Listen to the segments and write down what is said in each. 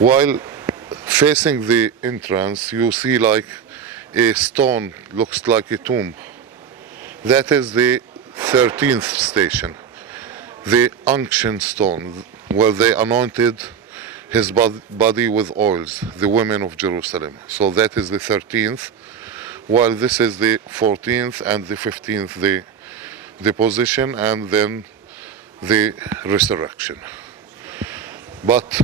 While facing the entrance, you see like a stone, looks like a tomb. That is the 13th station, the unction stone, where they anointed his body with oils, the women of Jerusalem. So that is the 13th, while this is the 14th and the 15th, the deposition and then the resurrection. But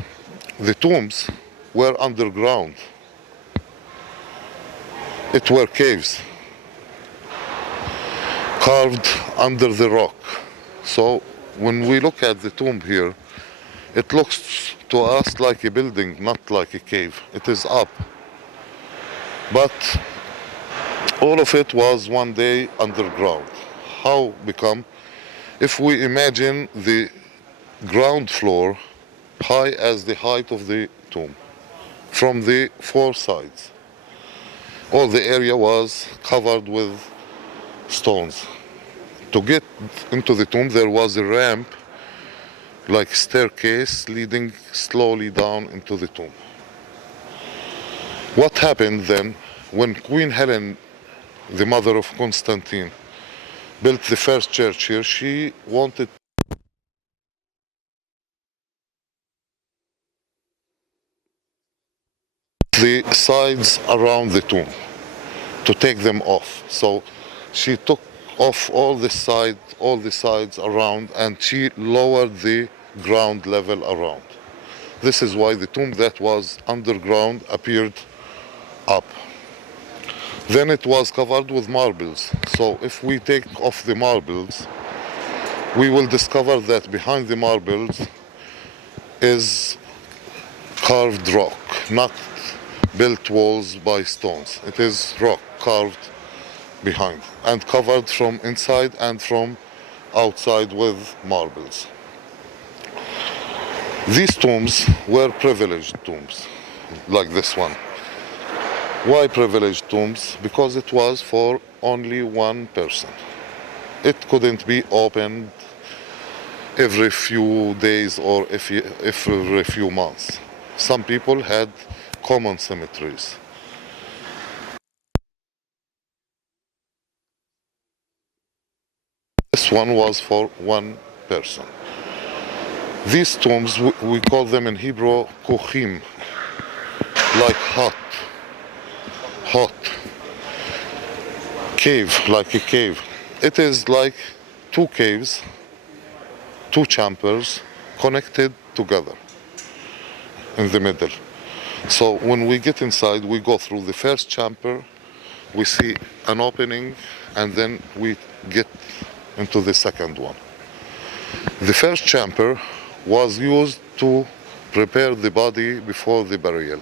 the tombs were underground. It were caves carved under the rock. So when we look at the tomb here, it looks to us like a building, not like a cave. It is up. But all of it was one day underground. How become? If we imagine the ground floor high as the height of the tomb, from the four sides, all the area was covered with stones. To get into the tomb, there was a ramp, like staircase, leading slowly down into the tomb. What happened then, when Queen Helen, the mother of Constantine, built the first church here, she wanted the sides around the tomb to take them off. So she took off all the sides around, and she lowered the ground level around. This is why the tomb that was underground appeared up. Then it was covered with marbles. So if we take off the marbles, we will discover that behind the marbles is carved rock, not built walls by stones. It is rock carved behind and covered from inside and from outside with marbles. These tombs were privileged tombs, like this one. Why privileged tombs? Because it was for only one person. It couldn't be opened every few days or every few months. Some people had common cemeteries. This one was for one person. These tombs, we call them in Hebrew kuchim, like hot cave, like a cave. It is like two caves, two chambers connected together in the middle. So when we get inside, we go through the first chamber, we see an opening, and then we get into the second one. The first chamber was used to prepare the body before the burial,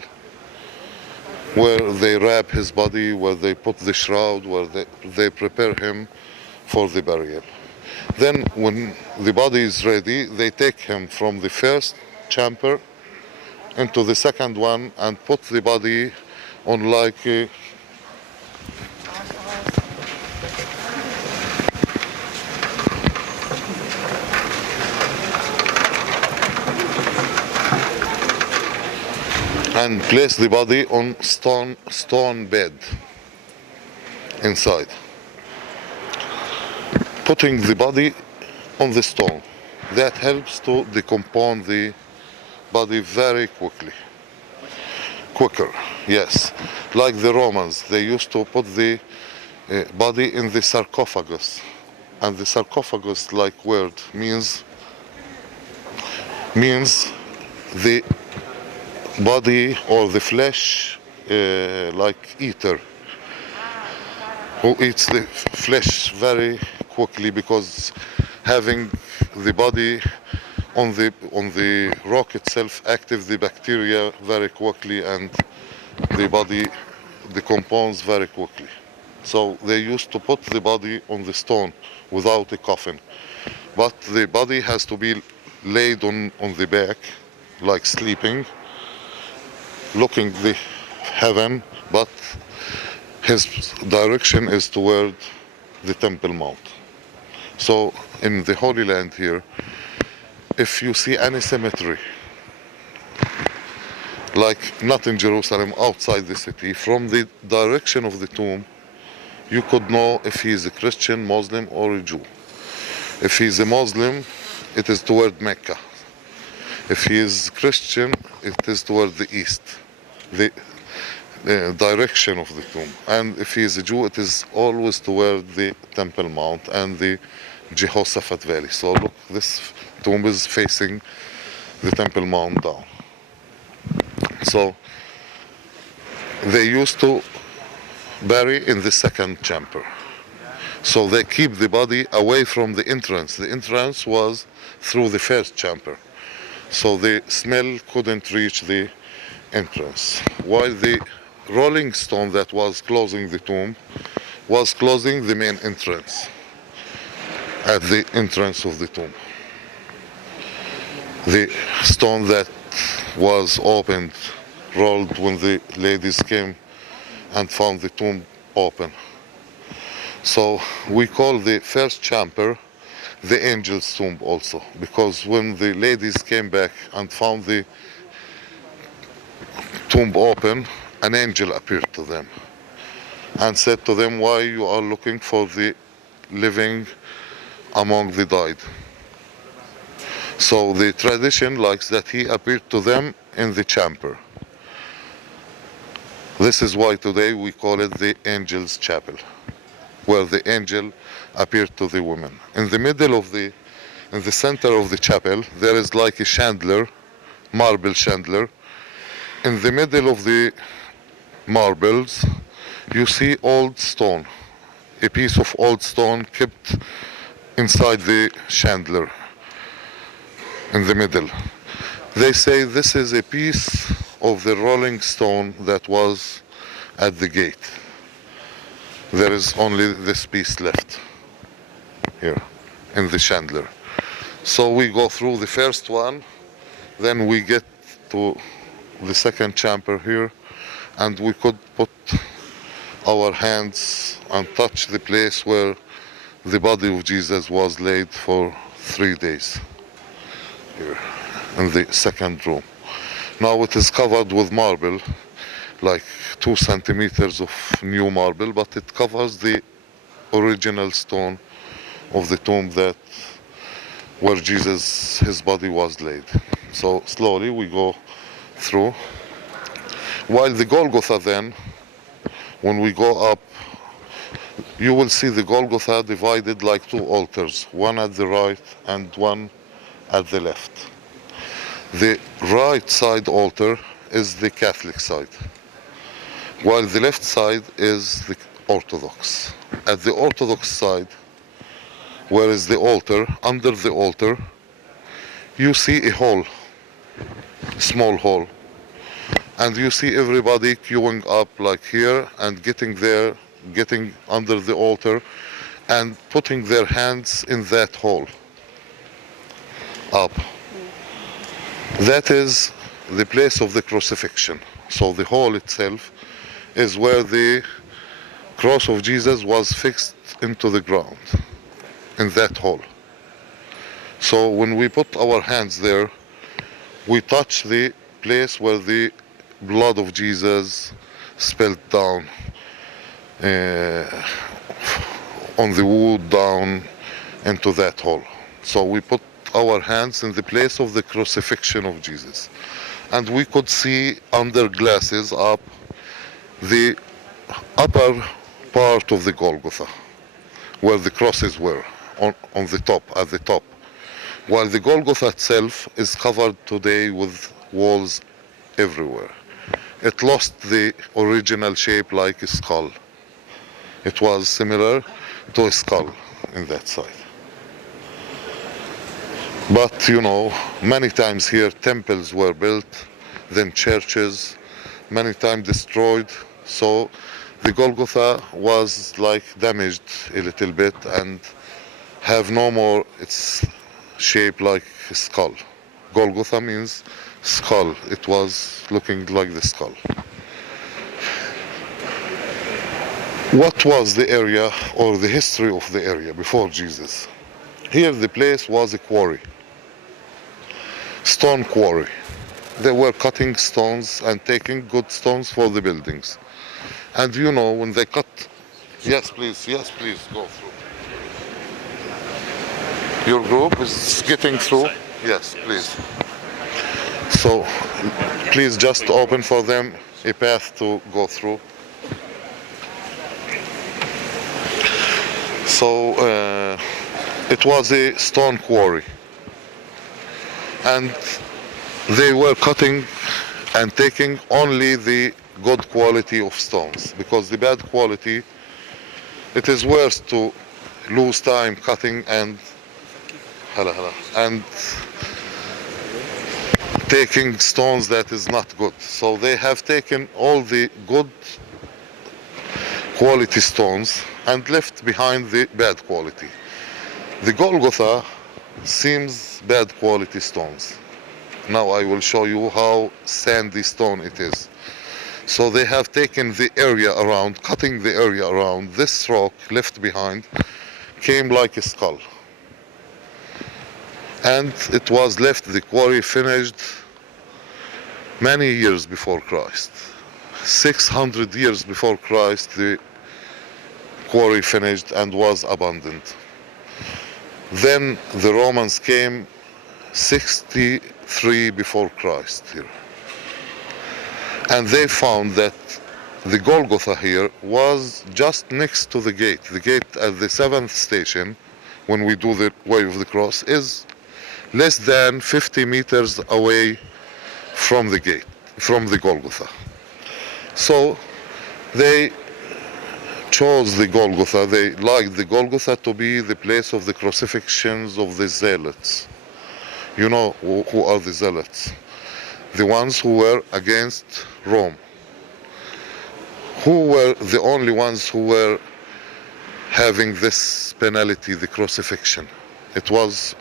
where they wrap his body, where they put the shroud, where they prepare him for the burial. Then when the body is ready, they take him from the first chamber into the second one and put the body on like a and place the body on stone bed inside, putting the body on the stone. That helps to decompose the body very quicker, yes. Like the Romans, they used to put the body in the sarcophagus, and the sarcophagus, like word, means the body or the flesh, like eater, who eats the flesh very quickly, because having the body on the rock itself activates the bacteria very quickly, and the body decomposes very quickly. So they used to put the body on the stone without a coffin, but the body has to be laid on the back, like sleeping, looking the heaven, but his direction is toward the Temple Mount. So in the Holy Land here, if you see any cemetery like not in Jerusalem, outside the city. From the direction of the tomb, you could know if he is a Christian, Muslim, or a Jew. If he is a Muslim, it is toward Mecca. If he is Christian, it is toward the east, the direction of the tomb. And if he is a Jew, it is always toward the Temple Mount and the Jehoshaphat Valley. So look, this tomb is facing the Temple Mount down. So they used to bury in the second chamber. So they keep the body away from the entrance. The entrance was through the first chamber. So the smell couldn't reach the entrance. While the rolling stone that was closing the tomb was closing the main entrance at the entrance of the tomb. The stone that was opened, rolled when the ladies came and found the tomb open. So we call the first chamber the angel's tomb also, because when the ladies came back and found the tomb open, an angel appeared to them and said to them, why you are looking for the living among the dead? So the tradition likes that he appeared to them in the chamber. This is why today we call it the angel's chapel, where the angel appeared to the woman. In the middle of in the center of the chapel, there is like a chandelier, marble chandelier. In the middle of the marbles, you see old stone, a piece of old stone kept inside the chandelier, in the middle. They say this is a piece of the rolling stone that was at the gate. There is only this piece left here in the chandelier. So we go through the first one, then we get to the second chamber here, and we could put our hands and touch the place where the body of Jesus was laid for 3 days, here in the second room. Now it is covered with marble, like 2 centimeters of new marble, but it covers the original stone of the tomb that where Jesus, his body was laid. So slowly we go through. While the Golgotha then, when we go up, you will see the Golgotha divided like 2 altars, one at the right and one at the left. The right side altar is the Catholic side, while the left side is the Orthodox. At the Orthodox side, where is the altar, under the altar, you see a hall, small hall, and you see everybody queuing up like here and getting there, getting under the altar and putting their hands in that hole up. That is the place of the crucifixion. So the hall itself is where the cross of Jesus was fixed into the ground, in that hole. So when we put our hands there, we touch the place where the blood of Jesus spilled down on the wood down into that hole. So we put our hands in the place of the crucifixion of Jesus. And we could see under glasses up the upper part of the Golgotha, where the crosses were, on the top, at the top. While the Golgotha itself is covered today with walls everywhere. It lost the original shape like a skull. It was similar to a skull in that side. But you know, many times here temples were built, then churches, many times destroyed. So the Golgotha was like damaged a little bit and have no more its shape like a skull. Golgotha means skull. It was looking like the skull. What was the area or the history of the area before Jesus? Here the place was a quarry, stone quarry. they were cutting stones and taking good stones for the buildings. And you know, when they cut, yes, please, go through. Your group is getting through? Yes, please. So, please just open for them a path to go through. So, it was a stone quarry. And they were cutting and taking only the good quality of stones, because the bad quality, it is worse to lose time cutting and taking stones that is not good. So they have taken all the good quality stones and left behind the bad quality. The Golgotha seems bad quality stones. Now I will show you how sandy stone it is. So they have taken the area around, cutting the area around, this rock left behind came like a skull. And it was left, the quarry finished many years before Christ. 600 years before Christ, the quarry finished and was abandoned. Then the Romans came 63 before Christ here. And they found that the Golgotha here was just next to the gate. The gate at the 7th station, when we do the way of the cross, is less than 50 meters away from the gate, from the Golgotha. So they chose the Golgotha, they liked the Golgotha to be the place of the crucifixions of the zealots. You know who are the zealots? The ones who were against Rome, who were the only ones who were having this penalty, the crucifixion. It was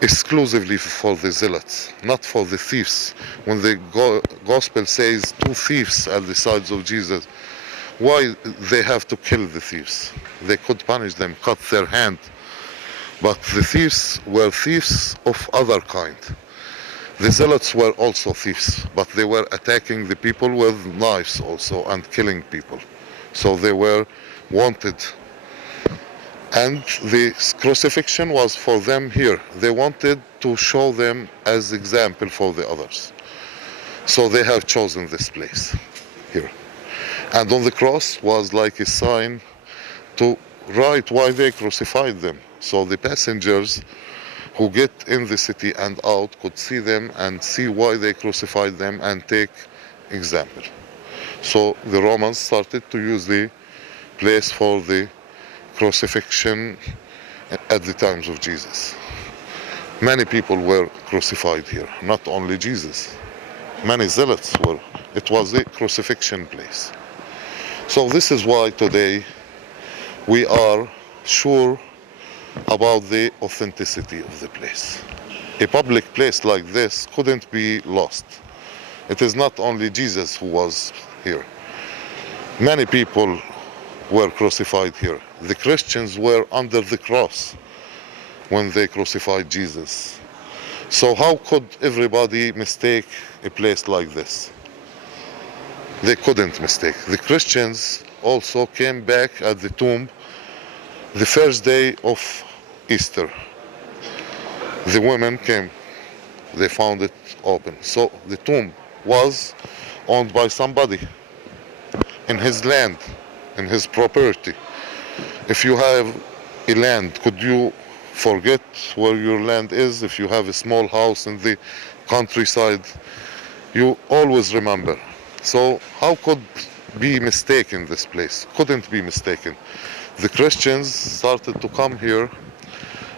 exclusively for the zealots, not for the thieves. When the gospel says 2 thieves at the sides of Jesus, why they have to kill the thieves? They could punish them, cut their hand. But the thieves were thieves of other kind. The zealots were also thieves, but they were attacking the people with knives also and killing people. So they were wanted. And the crucifixion was for them here. They wanted to show them as example for the others. So they have chosen this place here. And on the cross was like a sign to write why they crucified them. So the passengers who get in the city and out could see them and see why they crucified them and take example. So the Romans started to use the place for the crucifixion at the times of Jesus. Many people were crucified here, not only Jesus. Many zealots were. It was a crucifixion place. So this is why today we are sure about the authenticity of the place. A public place like this couldn't be lost. It is not only Jesus who was here. Many people were crucified here. The Christians were under the cross when they crucified Jesus. So how could everybody mistake a place like this? They couldn't mistake. The Christians also came back at the tomb the first day of Easter. The women came, they found it open. So the tomb was owned by somebody in his land, in his property. If you have a land, could you forget where your land is? If you have a small house in the countryside, you always remember. So how could be mistaken this place? Couldn't be mistaken. The Christians started to come here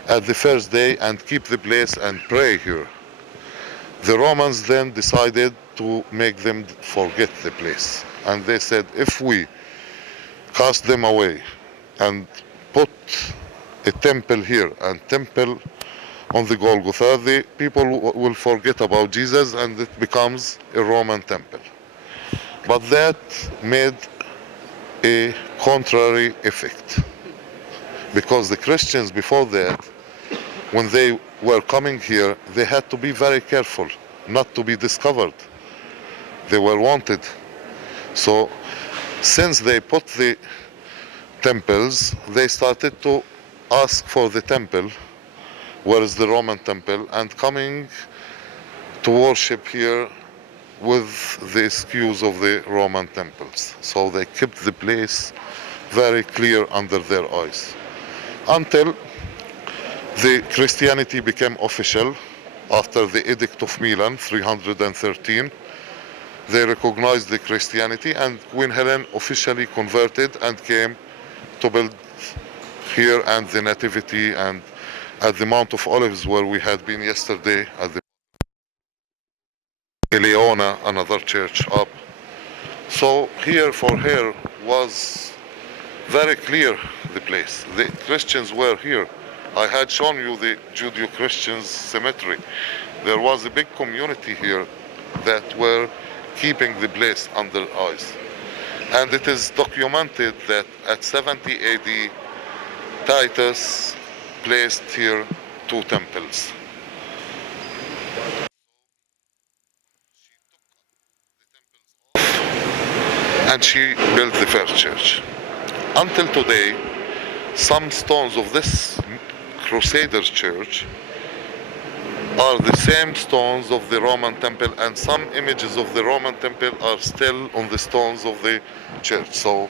at the first day and keep the place and pray here. The Romans then decided to make them forget the place. And they said, if we cast them away and put a temple here and temple on the Golgotha, the people will forget about Jesus and it becomes a Roman temple. But that made a contrary effect, because the Christians before that, when they were coming here, they had to be very careful not to be discovered. They were wanted. So since they put the temples, they started to ask for the temple. Where is the Roman temple? And coming to worship here with the excuse of the Roman temples. So they kept the place very clear under their eyes. Until the Christianity became official after the Edict of Milan, 313. They recognized the Christianity, and Queen Helen officially converted and came to build here and the Nativity and at the Mount of Olives where we had been yesterday at the Leona, another church up. So here for her was very clear the place. The Christians were here. I had shown you the Judeo-Christian cemetery. There was a big community here that were keeping the place under eyes. And it is documented that at 70 AD, Titus placed here 2 temples. And she built the first church. Until today, some stones of this Crusaders church are the same stones of the Roman temple, and some images of the Roman temple are still on the stones of the church. So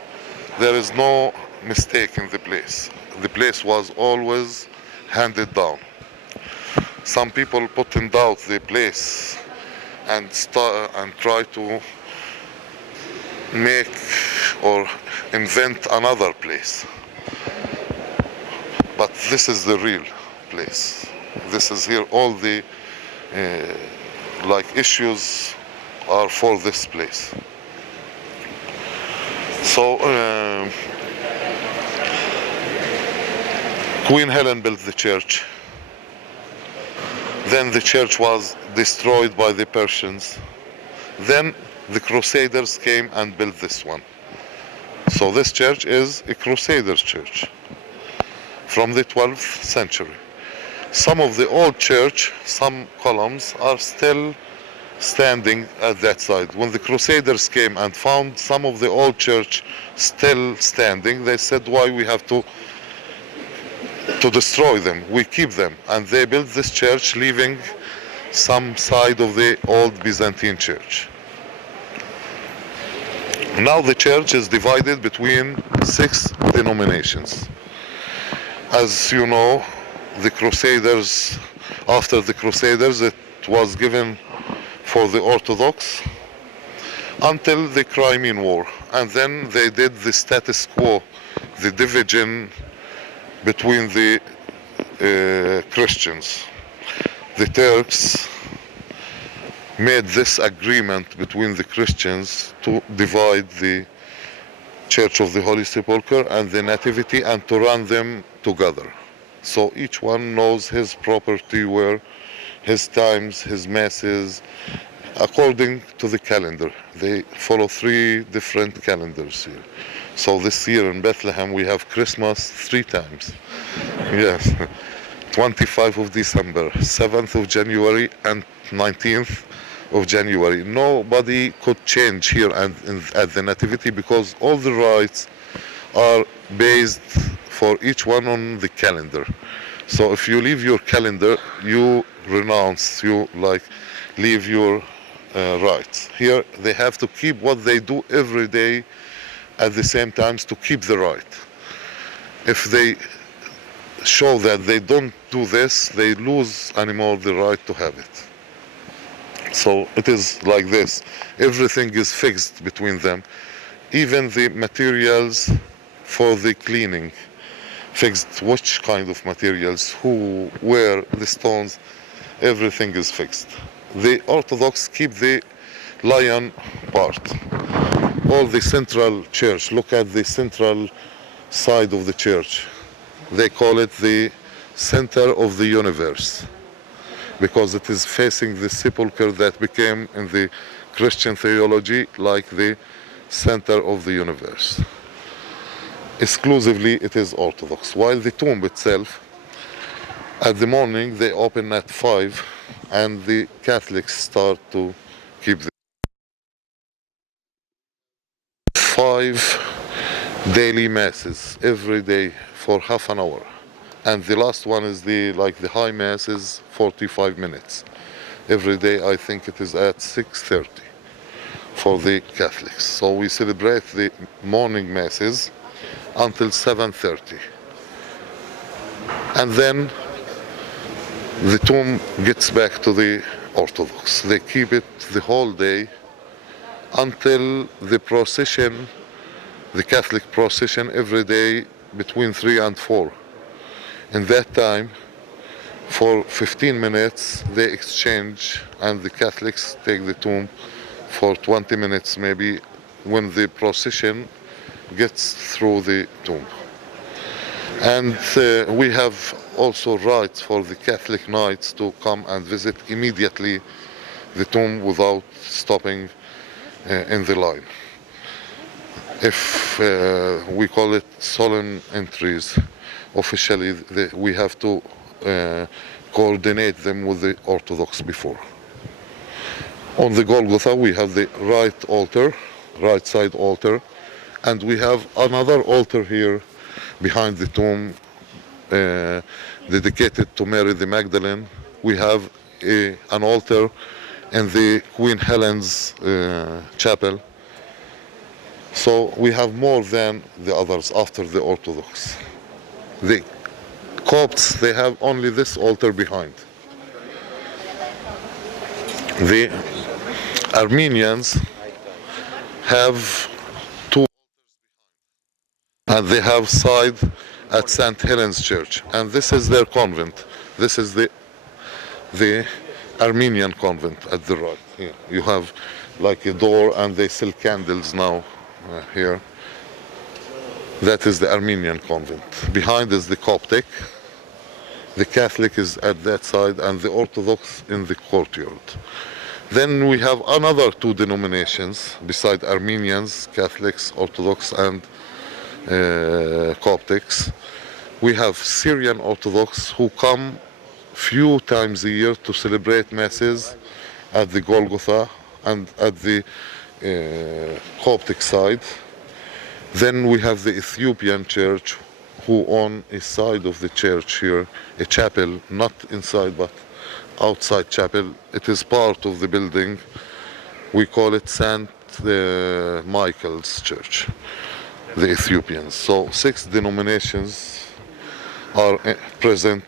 there is no mistake in the place. The place was always handed down. Some people put in doubt the place and try to make or invent another place. But this is the real place. This is here, all the issues are for this place. So Queen Helen built the church. Then the church was destroyed by the Persians. Then the Crusaders came and built this one. So this church is a Crusaders church from the 12th century. Some of the old church, some columns are still standing at that side. When the Crusaders came and found some of the old church still standing, they said, why we have to destroy them? We keep them. And they built this church, leaving some side of the old Byzantine church. Now the church is divided between 6 denominations. As you know, the Crusaders, after the Crusaders, it was given for the Orthodox until the Crimean War. And then they did the status quo, the division between the Christians. The Turks made this agreement between the Christians to divide the Church of the Holy Sepulchre and the Nativity and to run them together. So each one knows his property, where his times, his masses, according to the calendar. They follow 3 different calendars here. So this year in Bethlehem we have Christmas 3 times. Yes, 25th of December, 7th of January and 19th of January. Nobody could change here and at the Nativity because all the rites are based for each one on the calendar. So if you leave your calendar, you renounce, leave your rites. Here they have to keep what they do every day at the same times to keep the rite. If they show that they don't do this, they lose anymore the right to have it. So it is like this. Everything is fixed between them. Even the materials for the cleaning, fixed which kind of materials, who, where, the stones, everything is fixed. The Orthodox keep the lion part. All the central church, look at the central side of the church. They call it the center of the universe, because it is facing the sepulchre that became in the Christian theology like the center of the universe. Exclusively it is Orthodox, while the tomb itself, at the morning they open at 5 and the Catholics start to keep the 5 daily masses every day for half an hour, and the last one is the high mass is 45 minutes every day. I think it is at 6:30 for the Catholics. So we celebrate the morning masses until 7:30, and then the tomb gets back to the Orthodox. They keep it the whole day until the procession, the Catholic procession every day between 3 and 4. In that time, for 15 minutes, they exchange, and the Catholics take the tomb for 20 minutes maybe when the procession gets through the tomb. And we have also rights for the Catholic Knights to come and visit immediately the tomb without stopping in the line. If we call it solemn entries, officially we have to coordinate them with the Orthodox before. On the Golgotha we have the right side altar, and we have another altar here behind the tomb dedicated to Mary the Magdalene. We have an altar in the Queen Helen's chapel. So we have more than the others after the Orthodox. The Copts, they have only this altar behind. The Armenians have two, and they have side at St. Helen's Church, and this is their convent. This is the Armenian convent at the right. Here you have like a door, and they sell candles now here. That is the Armenian convent. Behind is the Coptic. The Catholic is at that side, and the Orthodox in the courtyard. Then we have another two denominations beside Armenians, Catholics, Orthodox, and Coptics. We have Syrian Orthodox who come few times a year to celebrate masses at the Golgotha and at the Coptic side. Then we have the Ethiopian church who own a side of the church here, a chapel, not inside but outside chapel. It is part of the building. We call it St. Michael's Church, the Ethiopians. So 6 denominations are present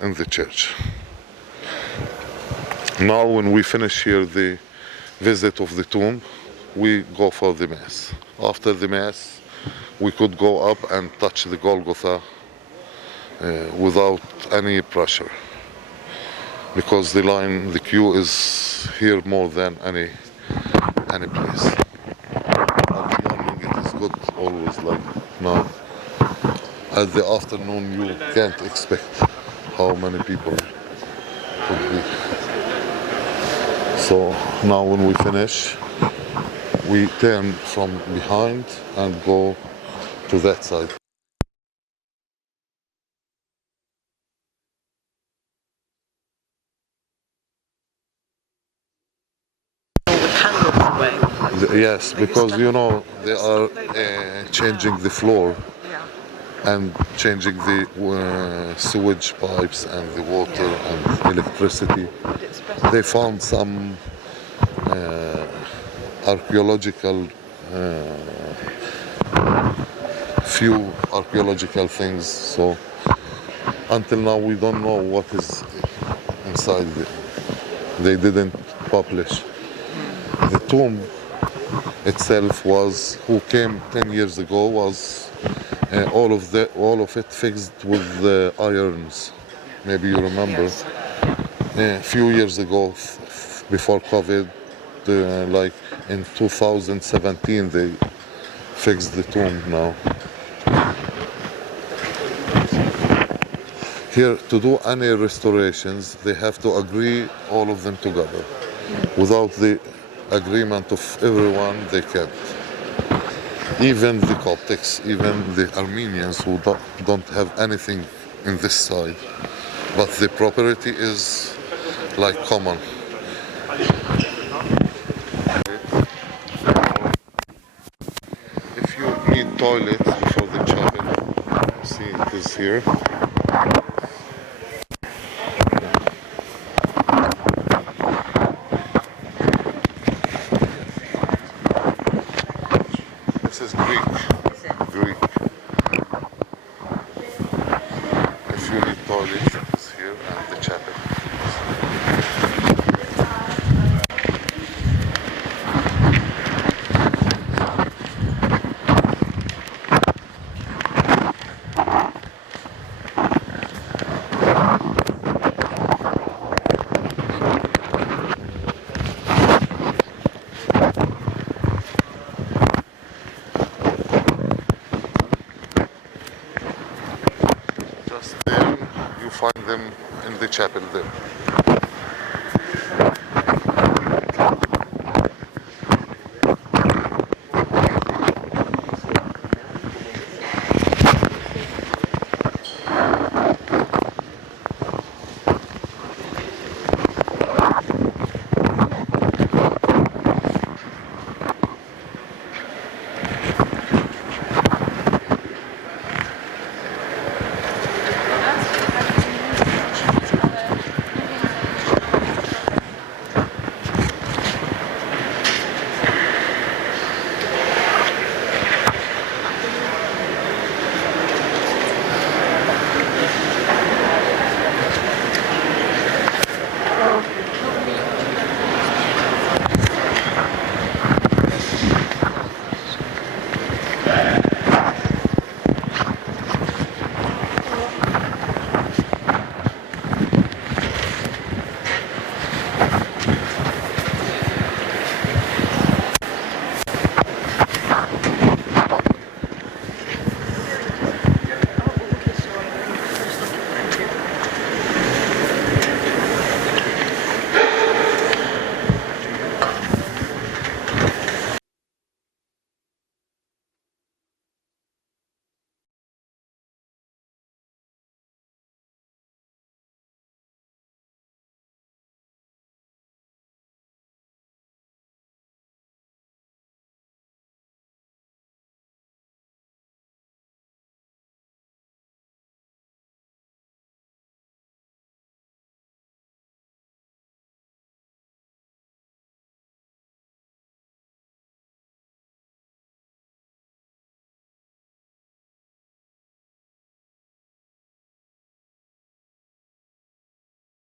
in the church. Now when we finish here the visit of the tomb, we go for the Mass. After the Mass, we could go up and touch the Golgotha without any pressure, because the queue is here more than any place. At the morning it is good, always like now. At the afternoon you can't expect how many people could be. So now when we finish, we turn from behind and go to that side. Yes, because you know they are changing the floor and changing the sewage pipes and the water and electricity. They found some few archaeological things, so until now we don't know what is inside they didn't publish. The tomb itself was, who came 10 years ago, was all of it fixed with irons. Maybe you remember. Yes. A few years ago, before COVID, like in 2017, they fixed the tomb now. Here, to do any restorations, they have to agree all of them together. Without the agreement of everyone, they can't. Even the Coptics, even the Armenians who don't have anything in this side, but the property is like common. If you need toilet before the chapel, see it is here. This is Greek. Greek. If you need toilet, it is here and the chapel. Just there, you find them in the chapel there.